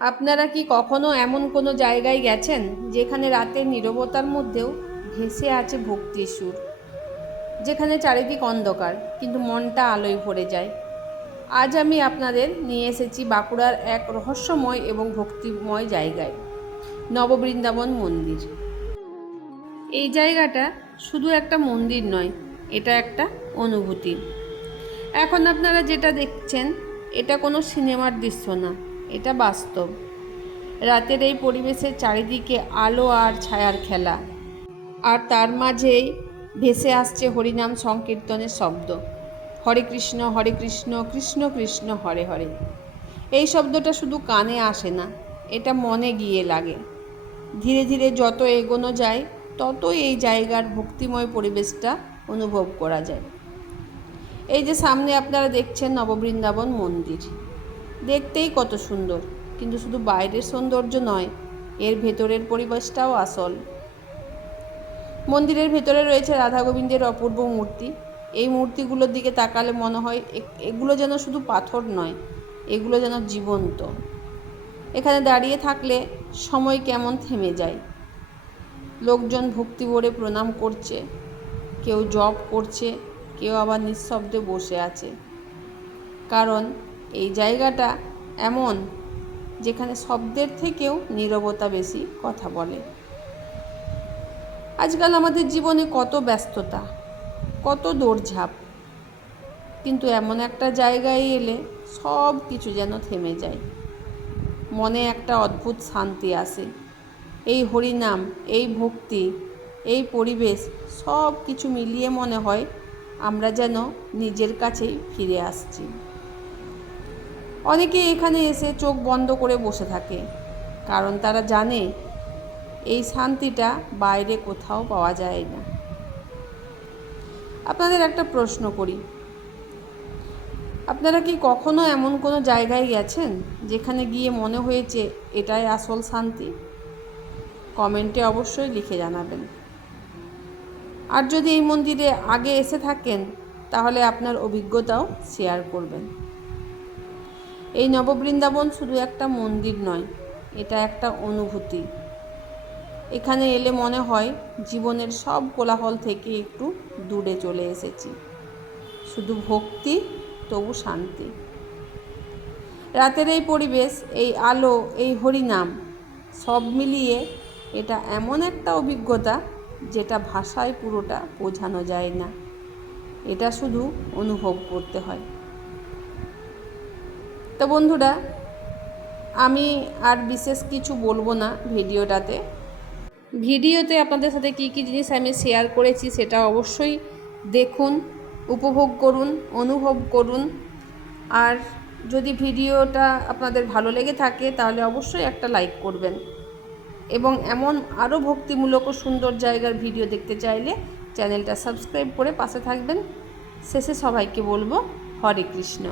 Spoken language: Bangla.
আপনারা কি কখনো এমন কোনো জায়গায় গেছেন যেখানে রাতের নীরবতার মধ্যেও ভেসে আছে ভক্তির সুর, যেখানে চারিদিক অন্ধকার কিন্তু মনটা আলোয় ভরে যায়? আজ আমি আপনাদের নিয়ে এসেছি বাঁকুড়ার এক রহস্যময় এবং ভক্তিময় জায়গায়, নববৃন্দাবন মন্দির। এই জায়গাটা শুধু একটা মন্দির নয়, এটা একটা অনুভূতি। এখন আপনারা যেটা দেখছেন, এটা কোনো সিনেমার দৃশ্য না, এটা বাস্তব। রাতের এই পরিবেশের চারিদিকে আলো আর ছায়ার খেলা, আর তার মাঝেই ভেসে আসছে হরিনাম সংকীর্তনের শব্দ। হরে কৃষ্ণ কৃষ্ণ কৃষ্ণ হরে হরে। এই শব্দটা শুধু কানে আসে না, এটা মনে গিয়ে লাগে। ধীরে ধীরে যত এগোনো যায়, ততই এই জায়গার ভক্তিময় পরিবেশটা অনুভব করা যায়। এই যে সামনে আপনারা দেখছেন নববৃন্দাবন মন্দির, দেখতেই কত সুন্দর, কিন্তু শুধু বাইরের সৌন্দর্য নয়, এর ভেতরের পরিবেশটাও আসল। মন্দিরের ভেতরে রয়েছে রাধা গোবিন্দের অপূর্ব মূর্তি। এই মূর্তিগুলোর দিকে তাকালে মনে হয় এগুলো যেন শুধু পাথর নয়, এগুলো যেন জীবন্ত। এখানে দাঁড়িয়ে থাকলে সময় কেমন থেমে যায়। লোকজন ভক্তি ভরে প্রণাম করছে, কেউ জপ করছে, কেউ আবার নিঃশব্দে বসে আছে। কারণ এই জায়গাটা এমন যেখানে শব্দের থেকেও নীরবতা বেশি কথা বলে। আজকাল আমাদের জীবনে কত ব্যস্ততা, কত দৌড়ঝাঁপ, কিন্তু এমন একটা জায়গায় এলে সব কিছু যেন থেমে যায়। মনে একটা অদ্ভুত শান্তি আসে। এই হরিনাম, এই ভক্তি, এই পরিবেশ সব কিছু মিলিয়ে মনে হয় আমরা যেন নিজের কাছেই ফিরে আসছি। অনেকে এখানে এসে চোখ বন্ধ করে বসে থাকে, কারণ তারা জানে এই শান্তিটা বাইরে কোথাও পাওয়া যায় না। আপনাদের একটা প্রশ্ন করি, আপনারা কি কখনো এমন কোনো জায়গায় গেছেন যেখানে গিয়ে মনে হয়েছে এটাই আসল শান্তি? কমেন্টে অবশ্যই লিখে জানাবেন। আর যদি এই মন্দিরে আগে এসে থাকেন, তাহলে আপনার অভিজ্ঞতাও শেয়ার করবেন। এই নববৃন্দাবন শুধু একটা মন্দির নয়, এটা একটা অনুভূতি। এখানে এলে মনে হয় জীবনের সব কোলাহল থেকে একটু দূরে চলে এসেছি। শুধু ভক্তি, তবু শান্তি। রাতের এই পরিবেশ, এই আলো, এই হরিনাম, সব মিলিয়ে এটা এমন একটা অভিজ্ঞতা যেটা ভাষায় পুরোটা বোঝানো যায় না। এটা শুধু অনুভব করতে হয়। তো বন্ধুরা, আমি আর বিশেষ কিছু বলবো না ভিডিওতে আপনাদের সাথে কী কী জিনিস আমি শেয়ার করেছি সেটা অবশ্যই দেখুন, উপভোগ করুন, অনুভব করুন। আর যদি ভিডিওটা আপনাদের ভালো লেগে থাকে তাহলে অবশ্যই একটা লাইক করবেন, এবং এমন আরও ভক্তিমূলক ও সুন্দর জায়গার ভিডিও দেখতে চাইলে চ্যানেলটা সাবস্ক্রাইব করে পাশে থাকবেন। শেষে সবাইকে বলবো হরে কৃষ্ণ।